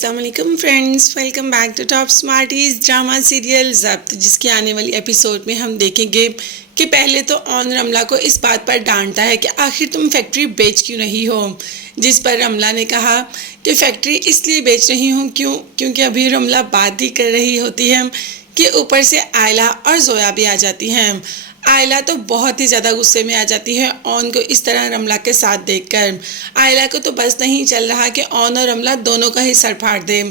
अस्सलाम वालेकुम friends, welcome back to Top Smarties drama serial ज़ब्त, जिसकी आने वाली एपिसोड में हम देखेंगे कि पहले तो ऑन रमला को इस बात पर डांटता है कि आखिर तुम फैक्ट्री बेच क्यों नहीं हो। जिस पर रमला ने कहा कि फैक्ट्री इसलिए बेच रही हूँ क्योंकि अभी रमला बात ही कर रही होती है कि ऊपर से आयला और जोया भी आ जाती हैं। आयला तो बहुत ही ज़्यादा गुस्से में आ जाती है ऑन को इस तरह रमला के साथ देखकर। आयला को तो बस नहीं चल रहा कि ऑन और रमला दोनों का ही सर फाड़ दे,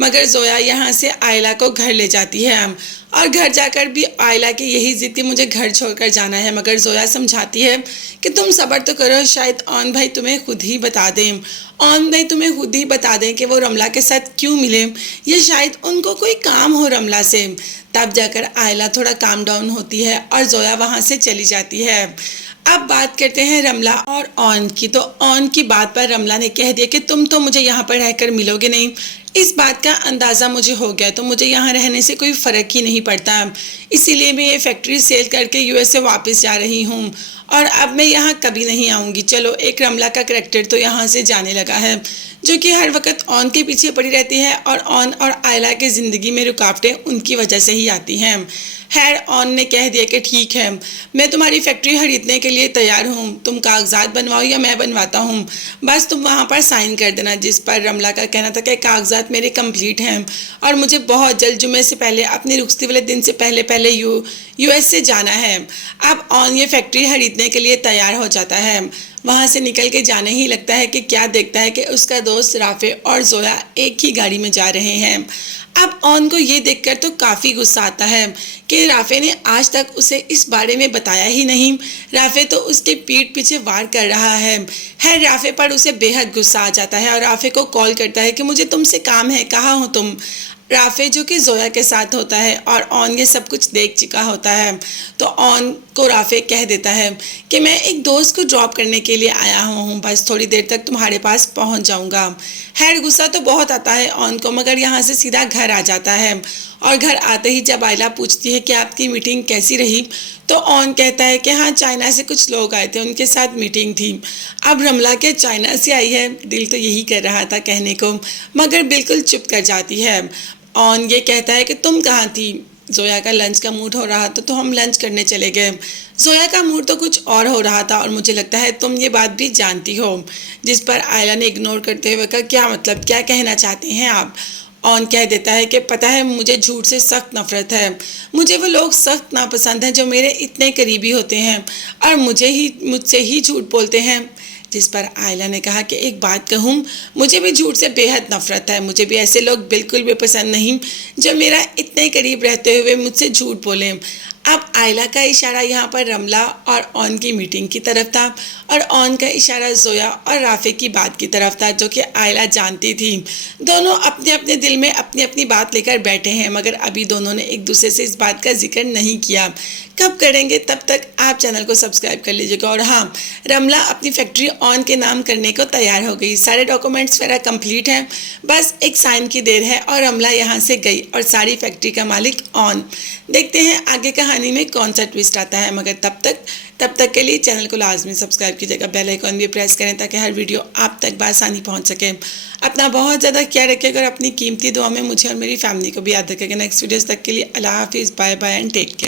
मगर जोया यहाँ से आयला को घर ले जाती है और घर जाकर भी आयला की यही जिद कि मुझे घर छोड़कर जाना है। मगर जोया समझाती है कि तुम सब्र तो करो, शायद ऑन भाई तुम्हें खुद ही बता दें। ऑन भाई तुम्हें खुद ही बता दें कि वो रमला के साथ क्यों मिले, या शायद उनको कोई काम हो रमला से। तब जाकर आयला थोड़ा काम डाउन होती है और जोया वहाँ से चली जाती है। अब बात करते हैं रमला और ऑन की। तो ऑन की बात पर रमला ने कह दिया कि तुम तो मुझे यहाँ पर रहकर मिलोगे नहीं। इस बात का अंदाज़ा मुझे हो गया, तो मुझे यहाँ रहने से कोई फ़र्क ही नहीं पड़ता, इसीलिए मैं ये फैक्ट्री सेल करके यूएस से वापस जा रही हूँ और अब मैं यहाँ कभी नहीं आऊँगी। चलो, एक रमला का करैक्टर तो यहाँ से जाने लगा है, जो कि हर वक्त ऑन के पीछे पड़ी रहती है और ऑन और आयला की ज़िंदगी में रुकावटें उनकी वजह से ही आती हैं। खैर, ऑन ने कह दिया कि ठीक है, मैं तुम्हारी फैक्ट्री खरीदने के लिए तैयार हूँ, तुम कागजात बनवाओ या मैं बनवाता हूँ, बस तुम वहाँ पर साइन कर देना। जिस पर रमला का कहना था कि कागजात मेरे कंप्लीट हैं और मुझे बहुत जल्द जुमे से पहले, अपनी रुखसती वाले दिन से पहले यूएस से जाना है। अब ऑन ये फैक्ट्री खरीदने के लिए तैयार हो जाता है। वहाँ से निकल के जाने ही लगता है कि क्या देखता है कि उसका दोस्त राफे और जोया एक ही गाड़ी में जा रहे हैं। अब ऑन को ये देखकर तो काफ़ी गुस्सा आता है कि राफे ने आज तक उसे इस बारे में बताया ही नहीं। राफे तो उसके पीठ पीछे वार कर रहा है। खैर, राफे पर उसे बेहद गुस्सा आ जाता है और राफे को कॉल करता है कि मुझे तुमसे काम है, कहाँ हो तुम। राफे जो कि जोया के साथ होता है और ऑन ये सब कुछ देख चुका होता है, तो ऑन को राफे कह देता है कि मैं एक दोस्त को ड्रॉप करने के लिए आया हूँ, बस थोड़ी देर तक तुम्हारे पास पहुँच जाऊँगा। खैर, गुस्सा तो बहुत आता है ऑन को, मगर यहाँ से सीधा घर आ जाता है और घर आते ही जब आयला पूछती है कि आपकी मीटिंग कैसी रही, तो ऑन कहता है कि हाँ, चाइना से कुछ लोग आए थे, उनके साथ मीटिंग थी। अब रमला के चाइना से आई है, दिल तो यही कर रहा था कहने को, मगर बिल्कुल चुप कर जाती है। ऑन ये कहता है कि तुम कहाँ थी। जोया का लंच का मूड हो रहा था तो हम लंच करने चले गए। जोया का मूड तो कुछ और हो रहा था और मुझे लगता है तुम ये बात भी जानती हो। जिस पर आयला ने इग्नोर करते हुए कहा, क्या मतलब, क्या कहना चाहते हैं आप। ऑन कह देता है कि पता है, मुझे झूठ से सख्त नफरत है, मुझे वो लोग सख्त नापसंद हैं जो मेरे इतने करीबी होते हैं और मुझसे ही झूठ बोलते हैं। जिस पर आयला ने कहा कि एक बात कहूँ, मुझे भी झूठ से बेहद नफरत है, मुझे भी ऐसे लोग बिल्कुल भी पसंद नहीं जो मेरा इतने करीब रहते हुए मुझसे झूठ बोलें। अब आयला का इशारा यहाँ पर रमला और ऑन की मीटिंग की तरफ था और ऑन का इशारा जोया और राफे की बात की तरफ था, जो कि आयला जानती थी। दोनों अपने अपने दिल में अपनी अपनी बात लेकर बैठे हैं, मगर अभी दोनों ने एक दूसरे से इस बात का जिक्र नहीं किया। कब करेंगे, तब तक आप चैनल को सब्सक्राइब कर लीजिएगा। और हाँ, रमला अपनी फैक्ट्री ऑन के नाम करने को तैयार हो गई, सारे डॉक्यूमेंट्स वगैरह कंप्लीट हैं, बस एक साइन की देर है और रमला यहाँ से गई और सारी फैक्ट्री का मालिक ऑन। देखते हैं आगे कहानी में कौन सा ट्विस्ट आता है, मगर तब तक के लिए चैनल को लाजमी सब्सक्राइब कीजिएगा, बेल आइकॉन भी प्रेस करें ताकि हर वीडियो आप तक बआसानी पहुंच सके। अपना बहुत ज़्यादा ख्याल रखिएगा और अपनी कीमती दुआ में मुझे और मेरी फैमिली को भी याद रखिएगा। नेक्स्ट वीडियोस तक के लिए अल्लाह हाफिज़, bye bye and take care.